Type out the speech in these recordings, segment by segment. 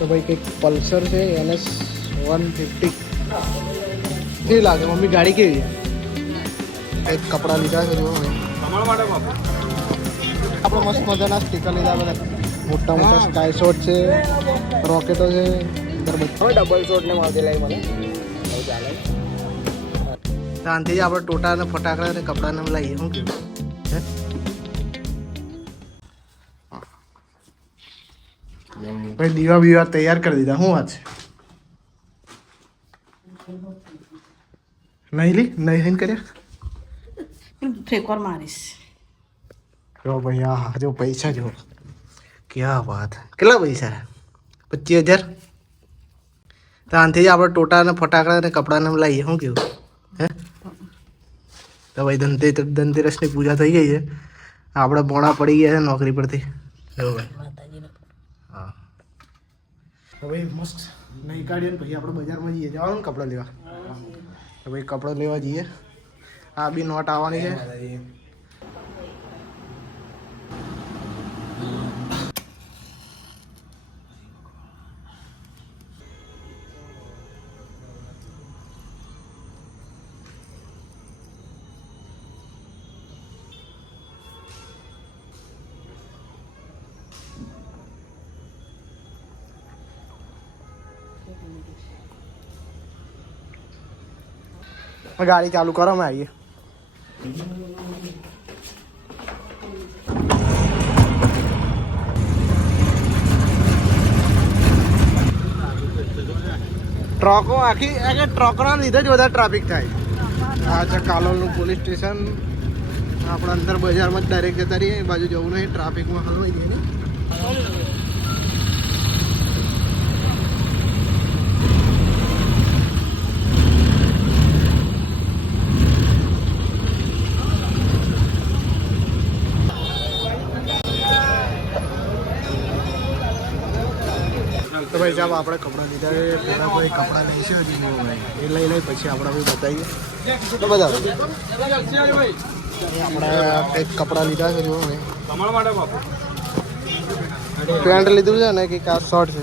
तो भाई કંઈક પલ્સર છે NS 150 કેવી લાગે મમ્મી ગાડી કેવી છે? કંઈક કપડાં લીધા છે જો આપણે મસ્ત મજાના સ્ટીકર લીધા બધા મોટા મોટા સ્કાય શોટ છે રોકેટો છે ડબલ શોટ ને મારતી લાવી મને ચાલે શાંતિથી આપણે ટોટા અને ફટાકડા અને કપડાને લાવીએ શું કેવું ભાઈ દીવા બીવા તૈયાર કરી દીધા શું વાત છે નહીં લી નહીં કર્યા ફેંકવાર મારીશ જો ભાઈ હા જો પૈસા જો ક્યાં વાત કેટલા પૈસા 25,000 તો આનાથી આપણે ટોટા અને ફટાકડા અને કપડાને લાવીએ શું કેવું હે તો ભાઈ ધનતેરસની પૂજા થઈ ગઈ છે આપણે મોડા પડી ગયા છે નોકરી પરથી જો ભાઈ હા હવે મસ્ત નહીં કાઢીએ ને પછી આપણે બજારમાં જઈએ જવાનું કપડાં લેવા તો ભાઈ કપડાં લેવા જઈએ આ બી નોટ આવવાની છે गाड़ी चालू करो मैं आइए ટ્રકો આખી ટ્રકોના લીધે જ વધારે ટ્રાફિક થાય આ છે કાલોલનું પોલીસ સ્ટેશન આપણે અંદર બજારમાં જ ડાયરેક્ટ જતા રહીએ એ બાજુ જવું નહીં ટ્રાફિકમાં હલવાઈ જઈએ ને તો ભાઈ સાહેબ આપણે કપડાં લીધા છે પહેલાં કોઈ કપડાં લઈશે હજી નહીં એ લઈ લઈ પછી આપણે બી બતાવીએ તો બધા આપણે કંઈક કપડાં લીધા છે જો પેન્ટ લીધું છે ને કંઈક આ શર્ટ છે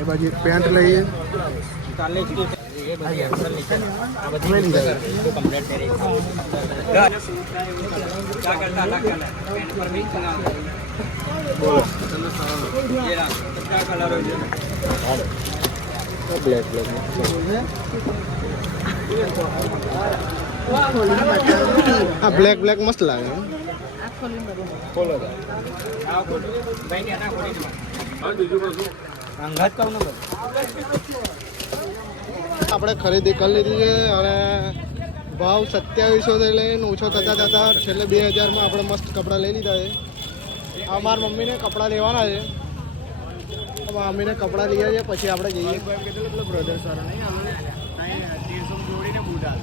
એ બાજુ એક પેન્ટ લઈએ બ્લેક બ્લેક મસ્ત લાગે આપણે ખરીદી કરી લીધી છે અને ભાવ 2700 લઈને ઓછો થતા થતા છેલ્લે 2000માં આપણે મસ્ત કપડાં લઈ લીધા છે આ મારા મમ્મીને કપડાં લેવાના છે મમ્મીને કપડાં લઈએ છીએ પછી આપણે જઈએ બ્રધર સારા નહીં જોડીને બુડા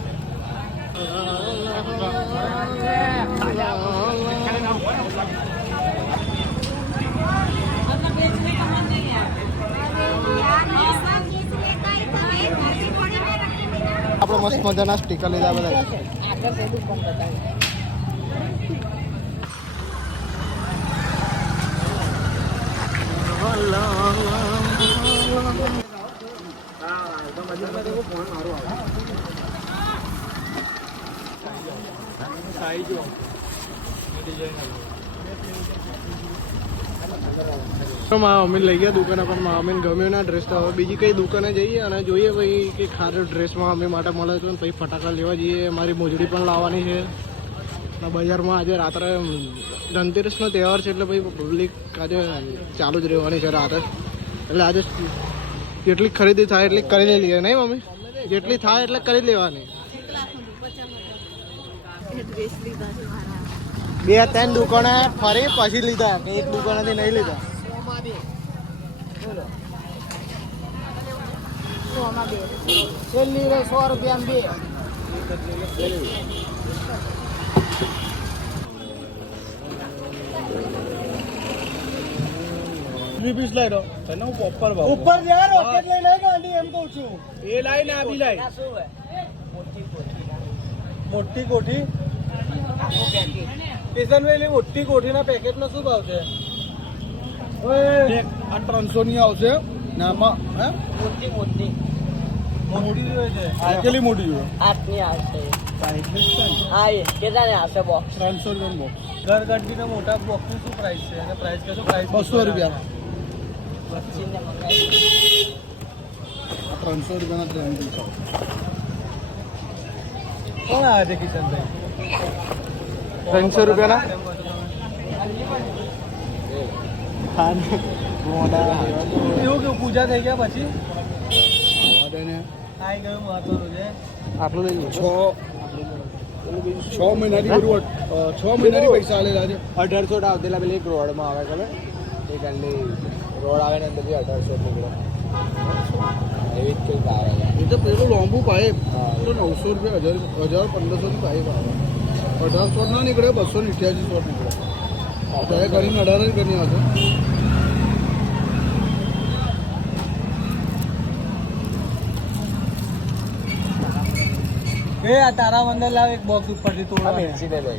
આપણે મસ્ત મજાના સ્ટીકર લીધા બધા મારા મમ્મી લઈ ગયા દુકાને પણ મારા મમ્મીને ગમ્યું ના ડ્રેસ તો હવે બીજી કઈ દુકાને જઈએ અને જોઈએ ભાઈ કે ખારો ડ્રેસમાં મમ્મી માટે મળે છે પછી ફટાકડા લેવા જઈએ મારી મોજડી પણ લાવવાની છે બજારમાં આજે રાત્રે ધનતેરસનો તહેવાર છે એટલે ભાઈ પબ્લિક આજે ચાલુ જ રહેવાની છે રાતે એટલે આજે જેટલી ખરીદી થાય એટલી કરી લઈએ નહીં મમ્મી જેટલી થાય એટલે કરી લેવાની 2-3 દુકાને ફરી પછી લીધા એક દુકાનેથી નહીં લીધા છેલ્લી 100 રૂપિયા પીસ લઈ દો તને હું ઉપર ભાવ ઉપર યાર રોકેટ લઈ લે ગાંડી એમ કહું છું એ લાઈ ને આ બી લાઈ મોટી કોઠી સ્ટેશન વેલી મોટી કોઠીના પેકેટનો શું ભાવ છે આ 300 ની આવશે ને આમાં હે મોટી કેટલી મોટી છે 8 ની આવશે હા એ કેટલાની આવશે બોક્સ 300 રૂપિયાનું બોક્સ ઘરગંટીના મોટા બોક્સનું શું પ્રાઇસ છે અને પ્રાઇસ કશો પ્રાઇસ 200 રૂપિયા વચ્ચેને મંગાવી 300 રૂપિયાના 3 પીસ આવે કોણ આવે છે કિશનભાઈ 300 રૂપિયાના એવું કેવું પૂજા થઈ ગયા પછી આવા દે ને આવી ગયું મહત્વનું છે આટલું લઈ લો 6 મહિનાથી બધું 6 મહિનાથી પૈસા આલેલા છે 1800 આવતેલા પેલી એક રોડમાં આવે ખબર એક આટલી રોડ આવે ને અંદરથી 1800 નીકળે એવી જ કંઈક આવે એ તો પેલું લાંબુ પાઇપ હા. તો 900 રૂપિયા 1500 ની પાઇપ આવે 1800 ના નીકળે 288 નીકળે તો એ કરીને 18 જ કરી આવશે એ આ તારા અંદર લાવ એક બોક્સ ઉપરથી તોડવા મિર્ચી લઈ લો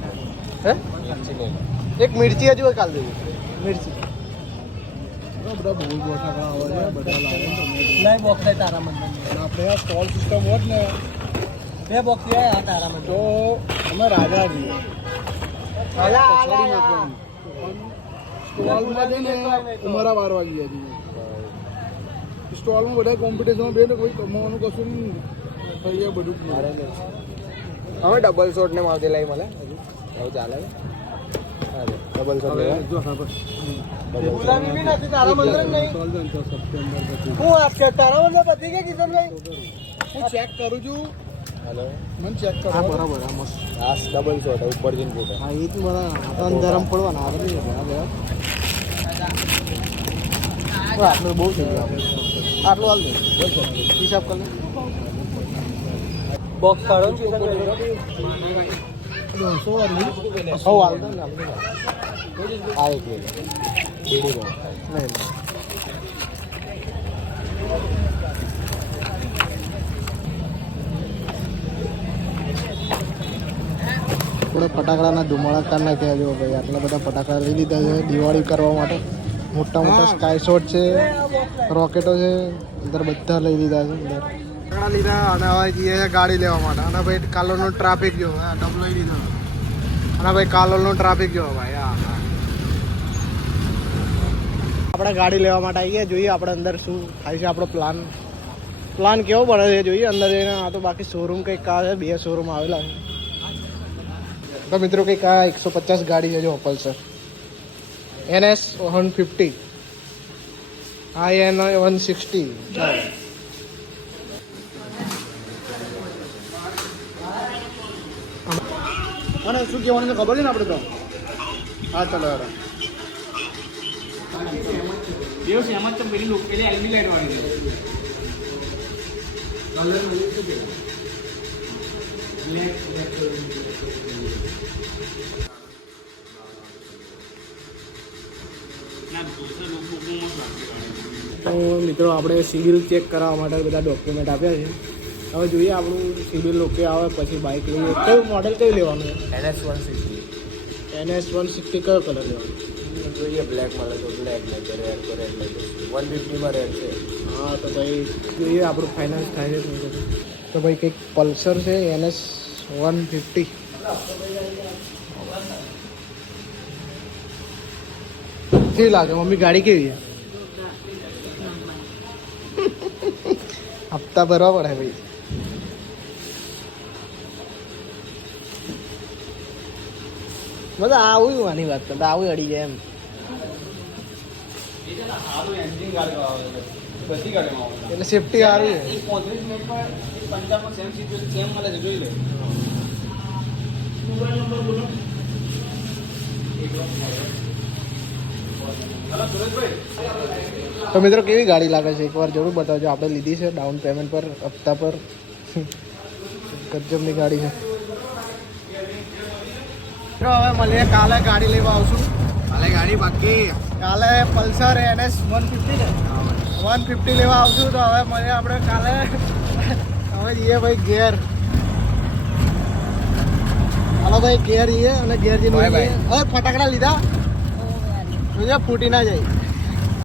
હે મિર્ચી લઈ લો એક મિર્ચી હજુ કાલ દેજો મિર્ચી બધા બહુ બટાકા આવે છે બધા લાવે છે લઈ બોક્સ લઈ તારા મંદિર અને આપણે આ સ્ટોલ સિસ્ટમ હોત ને બે બોક્સ લઈ આ તારા મંદિર તો અમે રાજા છીએ પછાડી નાખવાનું. પણ સ્ટોલમાં છે ને અમારા 12 વાગી ગયા છે સ્ટોલમાં બધા કોમ્પિટિશનમાં બે ને કોઈ કમાવાનું કશું નહીં થઈ જાય બધું જ નહીં. હવે ડબલ શોટ ને માવતી લઈ મળે હજુ એવું ચાલે છે ડબલ શોટ હવે લેવા જો હા બસ. ગુલાબી બી નથી તારા મંદિર નહીં સ્ટોલ છે ને તો સપ્ટેમ્બર પછી હું વાત કર તારા મંદિર પતી ગયા કિશનભાઈ હું ચેક કરું છું હેલો મને ચેક કરો હા બરાબર આ મસ્ત આ ડબલ શોટ ઉપર જઈને ફોટો હા એ જ મને અંધારામ પડવાના આવે નહીં બરાબર આટલું બહુ થઈ ગયું આપણે આટલું હાલ દે હિસાબ કર લે બોક્સ કાઢો ને 200 વાળી હવ હાલ દે ને આ એક લઈ લો બીડી લો લઈ લે આપણે ફટાકડાના ધુમાડા કાઢ નાખ્યા જો ભાઈ આટલા બધા ફટાકડા લઈ લીધા છે દિવાળી કરવા માટે મોટા મોટા સ્કાય શોટ છે રોકેટો છે અંદર બધા લઈ લીધા છે અંદર ફટાકડા લીધા અને હવે જઈએ છે ગાડી લેવા માટે અને ભાઈ કાલોલનો ટ્રાફિક જો હા ડબ લઈ લીધો અને ભાઈ કાલોલનો ટ્રાફિક જો ભાઈ હા હા આપણે ગાડી લેવા માટે આવીએ જોઈએ આપણે અંદર શું થાય છે આપણો પ્લાન કેવો બને છે જોઈએ અંદર જઈને આ તો બાકી શોરૂમ કંઈક આ છે 2 શોરૂમ આવેલા છે તો મિત્રો કંઈક આ 150 ગાડી છે જો પલ્સર NS 150 IN 160 ચાલો અને શું કહેવાનું છે ખબર છે ને આપણે તો હા ચાલો યાર તો મિત્રો આપણે સિબિલ ચેક કરાવવા માટે બધા ડોક્યુમેન્ટ આપ્યા છે હવે જોઈએ આપણું સિબિલ ઓકે આવે પછી બાઇક લઈએ કયું મોડેલ કયું લેવાનું NS 160 NS 160 કયો કલર લેવાનો જોઈએ બ્લેક મળે તો બ્લેક લઈ તો રેડ તો રેડ લઈ 150 માં રેડ છે હા તો ભાઈ જોઈએ આપણું ફાઇનાન્સ થાય છે શું છે તો ભાઈ કંઈક પલ્સર છે NS 150 કેવી લાગે મમ્મી ગાડી કેવી છે હપ્તા ભરવા પડે ભાઈ બધા આવું વાની વાત કરતા આવું અડી જાય એમ એટલે સેફટી સારી છે તો મિત્રો કેવી ગાડી લાગે છે એકવાર જરૂર બતાવજો આપણે લીધી છે ડાઉન પેમેન્ટ પર હપ્તા પર ગજબની ગાડી છે મિત્રો હવે મળીએ કાલે ગાડી લેવા આવશું કાલે ગાડી બાકી કાલે પલ્સર NS 150 ને 150 લેવા આવશું તો હવે મળીએ આપણે કાલે હવે જઈએ ભાઈ ઘેર હાલો ભાઈ ઘેર જઈએ અને ઘેર જઈને હવે ફટાકડા લીધા જોજે ફૂટી ના જાય